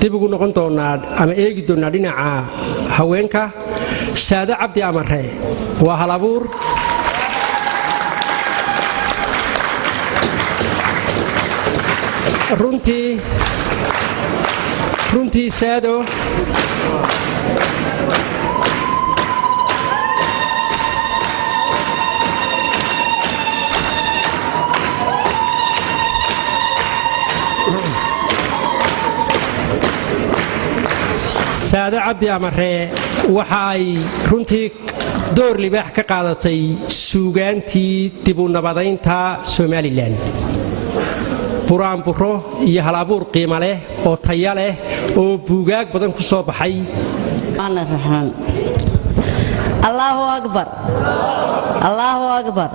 dib ugu noqon doonaa ama eegi doonaa dhinaca haweenka Saada Cabdi Amare waa hal abuur runtii Saado Saada Cabdi Amare waxa ay runtii door libaax ka qaadatay suugaantii dib u nabadaynta Soomaaliland buraan buro iyo hal abuur qiimo leh oo tayo leh oo buugaag badan ku soo baxay Allahu akbar Allahu akbar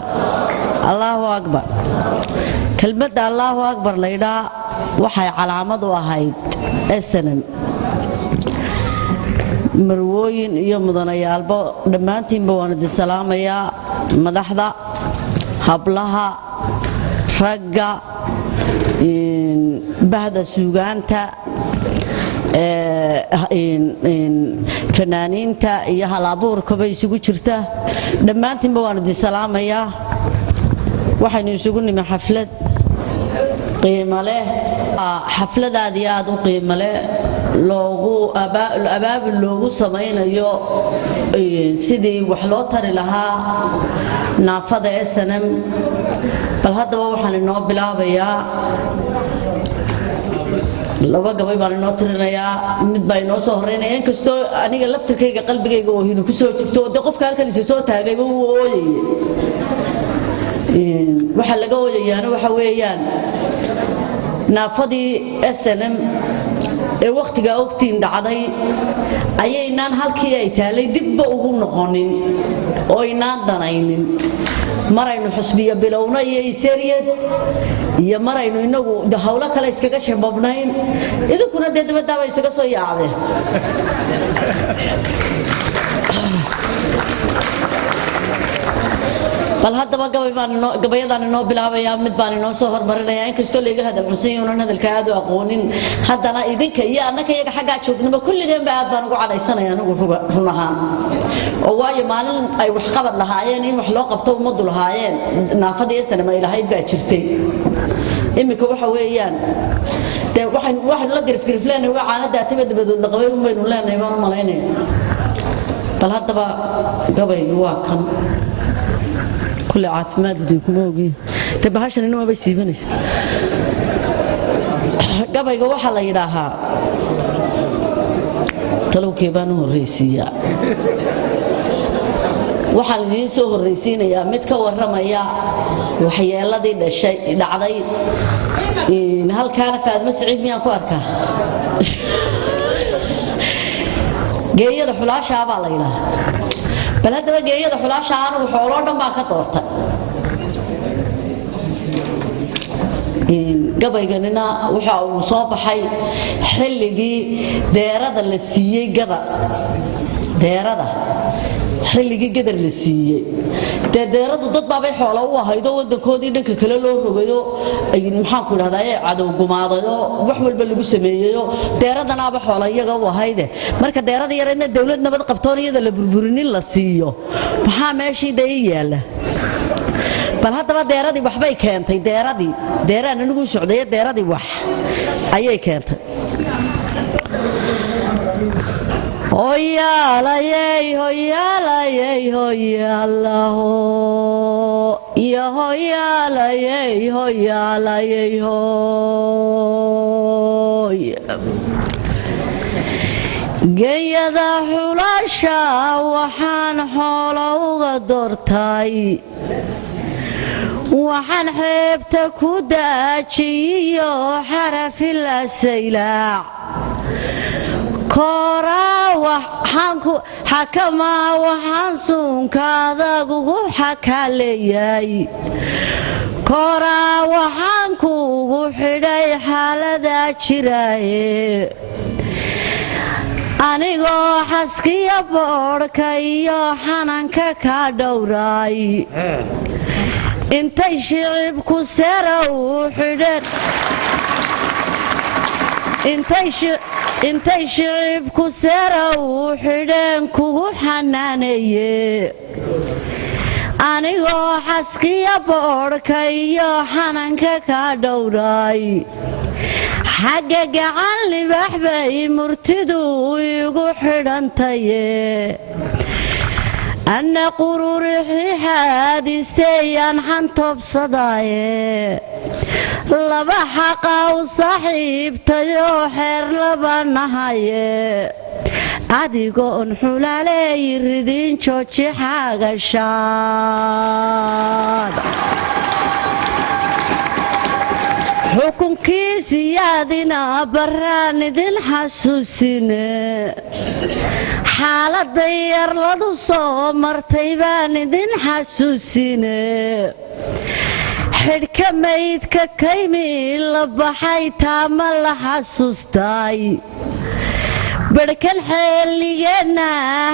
Allahu akbar kelmadda Allahu akbar leeyda waxay calaamad u ahayd SNM marwooyin iyo mudanayaalba dhammaantiinba waan idin salaamayaa madaxda hablaha ragga bahda suugaanta fanaaniinta iyo hal abuurkaba isugu jirta dhammaantiinba waan idin salaamayaa waxaynu isugu nimi xaflad qiimo leh xafladaad iyo aad u qiimo leh abaabul loogu samaynayo sidii wax loo tari lahaa naafada SNM bal haddaba waxaan inoo bilaabayaa laba gabay baan inoo tirinayaa mid baa inoo soo horeynaya inkastoo aniga laftirkayga qalbigayga oo hinu ku soo jirto de qofka halkanisa soo taagayba wuu ooyayay waxa laga ooyayaana waxa weeyaan naafadii SNM ee waqtiga ogtiin dhacday ayaynaan halkii ay taalay dibba ugu noqonin oo inaan danaynin maraynu xusbiya bilowna iyo iseeriyad iyo maraynu inagu hawlo kale iskaga shababnayn idinkuna dee dabadaaba isaga soo yaacdeen bal haddaba gabayadaan inoo bilaabayaa mid baan inoo soo hormarinayaa inkastoo layga hadal xuseen yuunan hadalka aad u aqoonin haddana idinka iyo annaka iyaga xaggaa joognaba kulligeenba aad baan ugu cadhaysanaya anigu run ahaan oo waayo maalin ay wax qabad lahaayeen in wax loo qabto ummaddu lahaayeen naafadii SNM ay lahayd baa jirtay iminka waxa weeyaan dee waxaynu la garifgarifleenay waa caanadaatiba dabadood la qabay unbaynu leenahay baan u malaynaya bal haddaba gabaygu waa kan كل عافمات ديكموغي تبهاشن انو ما بيسيبنيس gabayga waxa la yiraahaa talowkee baan u horeysiyaa waxa la idin soo horeysiinayaa mid ka waramaya waxyeeladii dhacday in halkaan Faadma Saciid miyaan ku arkaa geeyada xulaasha baa la yiraahaa bal haddaba geeyada xulaasha anigu xoolo dhan baan ka doortay gabayganina waxa uu soo baxay xilligii deerada la siiyay deerada xilligii gadar la siiyay deeradu dad baabay xoolo u ahayd oo wadankoodii dhanka kale loo rogayo ay maxaan ku raadayay cadow gumaadayo wax walba lagu sameeyo deeradanaaba xoolo iyaga u ahayd marka deerada yareedna dawlad nabad qabtooniyada la burburinin la siiyo waxa meeshii day yaala bal haddaba deeradii waxbay keentay deeraan anigu socday deeradii wax ayay keentay hoyaalayey hoyaalaho ya hoyaalayey hoy geeyada xulasha waxaan xoolo uga doortay waxaan xeebta ku daajiyo xarafil asaylaac koraa xakamaa waxaan suunkaadaag ugu xakaaleeyay koraa waxaan kuugu xidhay xaaladaa jiraaye anigoo xaskiya boodhka iyo xananka kaa dhowraay intay shicibku sara u xidheen intay shicibku seerow xidheen kugu xanaanaye anigoo xaskiya boodhka iyo xananka kaa dhowray xagga gacan libax bay murtidu igu xidhantaye anna qururixii xaadiseeyaan xantoobsadaaye laba xaqa u saaxiibtayoo xeer laba nahaye adigoon xulaaleey ridiin jooji xaagashaada xukunkiisiyaadina barraan idin xasuusine xaaladay yarladu soo martay baan idin xasuusine xidhka maydka kaymi la baxay taama la xasuustay barhkan xeelligeenna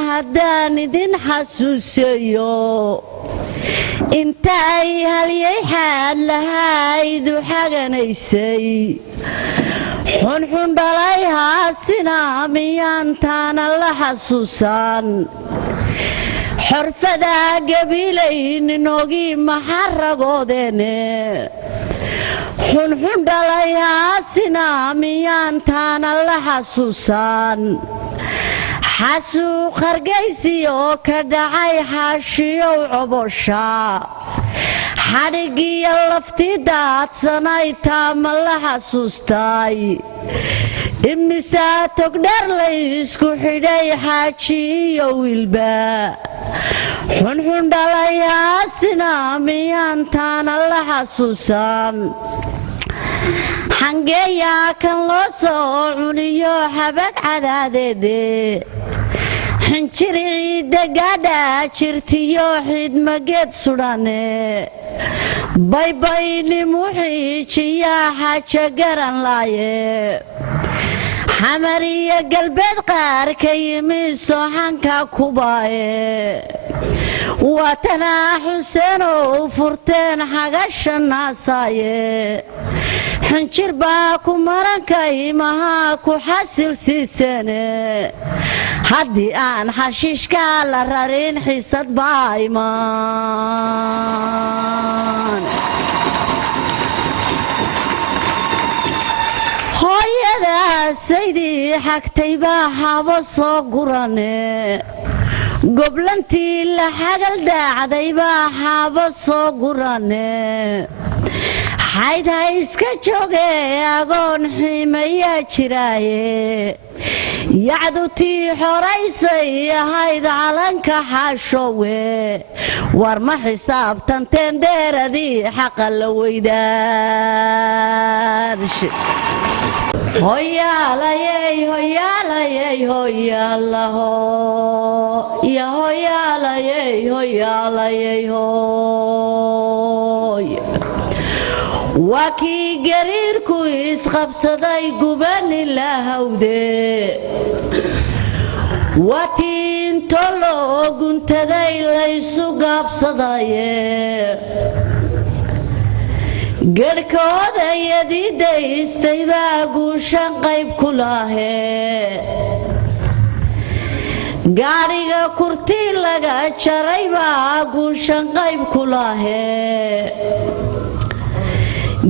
haddaan idin xasuusayo inta ay halyay xaad lahaydu xaganaysay xunxun dhalay haasina miyaantaana la xasuusan xorfada gabiilayninogii maxaragoodeene xunxun dhalay haasina miyaantaana la xasuusan xasuuq hargaysi oo ka dhacay xaashiyow cobosha xadhigiyo laftii daadsanay taama la xasuustay imisaa togdheer laysku xidhay xaaji iyo wiilba xunxun dhalay haasina miyaantaana la xasuusan xangeeyaa kan loo soo cuniyo xabag cadaadeede xinjiri ciidda gaadha jirtiyo xidmageed sudhane baybaynimu xiijiyaa xaja garan laaye xamar iyo galbeed qaar ka yimi sooxanka kubaaye waatanaa xuseenow furteen xagasha naasaaye xinjir baa ku marankay mahaa ku xasil siisane haddii aan xashiishka la rarin xisad baa imaan hooyadaasaydii xagtay baa xaabo soo gurane goblantii la xagal daacday baa xaabo soo gurane xaydha iska jooge agoon xiimayaa jiraaye yacdutii xoraysay ahayd calanka xaashoowe war ma xisaabtanteen deeradii xaqa la weydaarshe hoyaalayey hoyaalayey hoyaalaho ya hoyaalayey hoyaalayey hoy waa kii gariirku isqabsaday gubani la hawde waa tii into loo guntaday laysu gaabsadaye garhkooda yadiidaystay baa guushan qayb ku lahee gaadhiga kurtii laga jaray baa guushan qayb ku lahee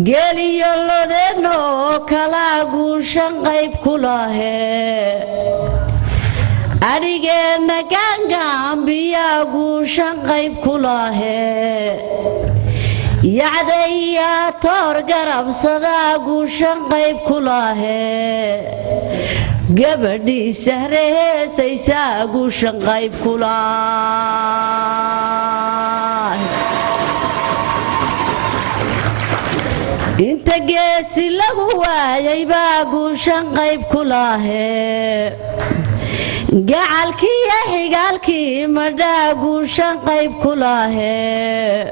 geeliyo lodeenoo kalaa guushan qayb ku lahee adhigeenna gaangaambiyaa guushan qayb ku lahee yacdayaa toor garabsadaa guushan qayb ku lahee gabadhii sahre heesaysaa guushan qayb ku laah inta geesi lagu waayay baa guushan qayb ku lahee gacalkiiyo xigaalkii madhaa guushan qayb ku lahee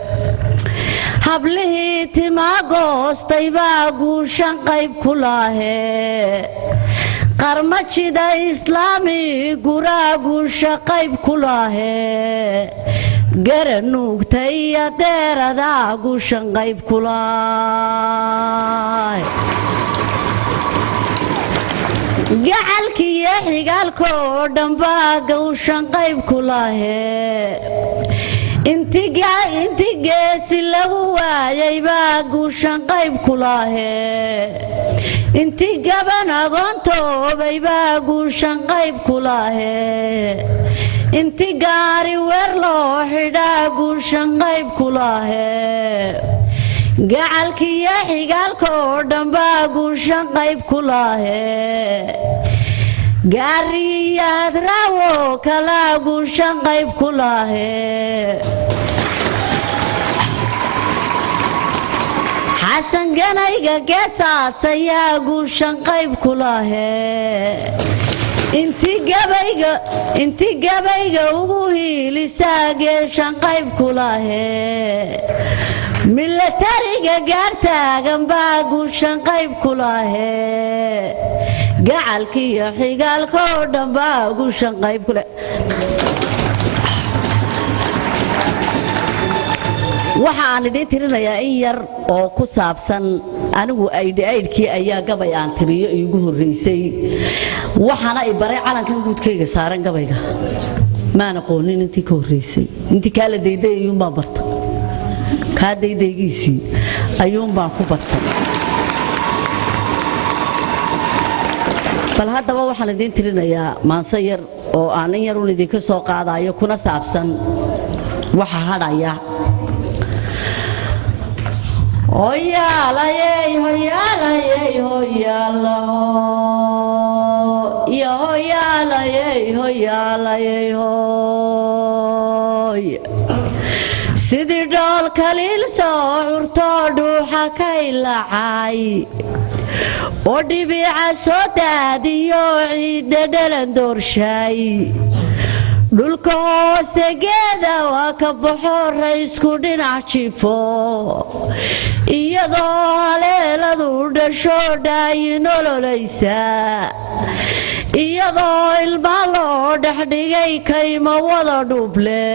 hablihii timaagoostay baa guushan qayb ku lahee qarmajida islaami guraa guusha qayb ku lahee garanuugta iyo deeradaa guushan qayb ku laah gacalkiiyo xigaalkoo dhanbaa gawshan qayb ku lahee inti geesi lagu waayay baa guushan qayb ku lahee inti gaban agoontoobay baa guushan qayb ku lahee inti gaari weer loo xidhaa guushan qayb ku lahee gacalkiiyo xigaalkoo dhanbaa guushan qayb ku lahee gaariyaad raawo kalaa guushan qayb ku lahee xasan ganayga geesaas ayaa guushan qayb ku lahee inti gabayga ugu hiilisaa geeshan qayb ku lahee milatariga gaartaagan baa guushan qayb ku lahee gacalkiiyo xigaalkoo dhan baa guushan qayb ku leh waxaan idiin tirinayaa in yar oo ku saabsan anigu aydhkii ayaa gabay aan tiriyo iigu horreysay waxaana i baray calankan guudkayga saaran gabayga maan aqoonin intii ka horreysay intii kaa la dayday ayuunbaan bartay kaa daydaygiisii ayuunbaan ku bartay bal haddaba waxaan idiin tirinayaa maanse yar oo aan in yarun idinka soo qaadayo kuna saabsan waxa hadhaya hoyaalayey hoyaalayey hoyaalaho iyo hoyaalayey hoyaalayey hoy sidii dhool kaliil soo curtoo dhuuxa ka ilacay oo dhibiica soo daadiyo ciidda dhalan doorshay dhulka hoose geeda waa ka baxo raysku dhinac jifo iyadoo haleeladu dhasho dhaayin ololaysa iyadoo ilmaa loo dhexdhigay kayma wada dhuuble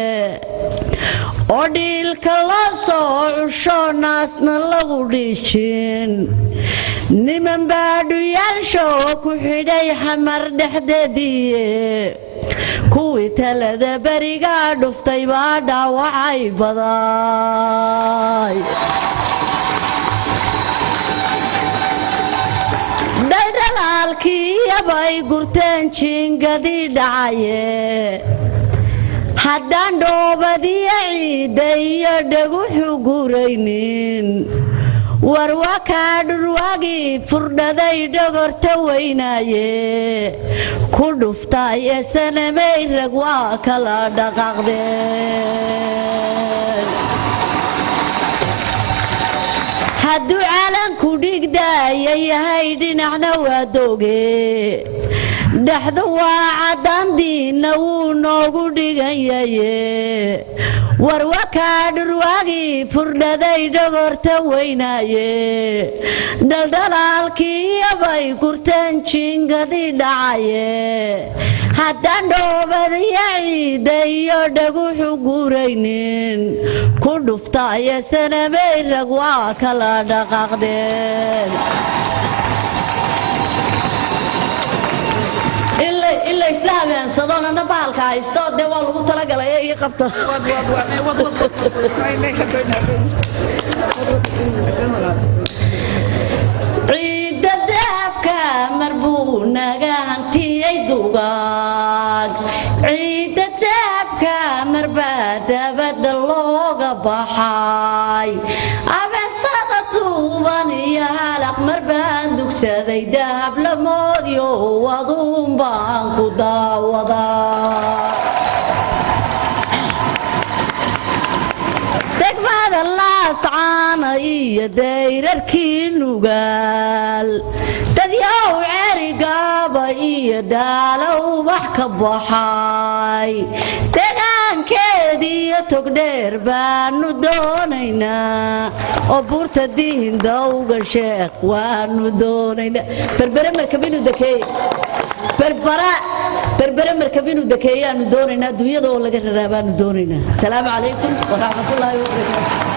oo dhiilka la soo cusho naasna lagu dhiijin niman baadhuyaalshoo ku xidhay xamar dhexdeediiye kuwii talada berigaa dhuftay baa dhaawacay baday dhaldhalaalkiiyabay gurteen jiingadii dhacaye haddaan dhoobadiyo ciidda iyo dhaguxu guraynin warwakaa dhurwaagii furdhaday dhogorta weynaaye ku dhuftay ee sanamay rag waa kala dhaqaaqdeen hadduu calanku dhigdaaya yahay dhinacna waa dooge dhexda waa caddaandiinna wuu noogu dhigan yaye warwakaa dhurwaagii furdhaday dhogorta weynaaye dhaldhalaalkiiyabay gurteen jiingadii dhacaye haddaan dhoobadiyo ciidda iyo dhaguxu guraynin ku dhuftaaye sanamay rag waa kala dhaqaaqdeen in la isla habeensado nana bahalka haysto dee waa lagu talagalay ii qabta ciidda daafka mar buu naga hantiyey dugaag ciidda daafka mar baa dabadda looga baxay abeesada tuuban iyo halaq mar baan dugsaday dahab lamoodyo waduun baan ku daawadaa degmada laascaana iyo dayrarkii nugaal dadyow cerigaaba iyo daala ubax ka baxay degaankeediiyo togdheer baanu doonaynaa oo buurta diindawga sheekh waanu doonaynaa berbere markabinu dekeeye berbere markabinu dekeeyaanu doonaynaa dunyada oo laga raraa baanu doonaynaa asalaamu calaykum waraxmatullaahi wabarakaatu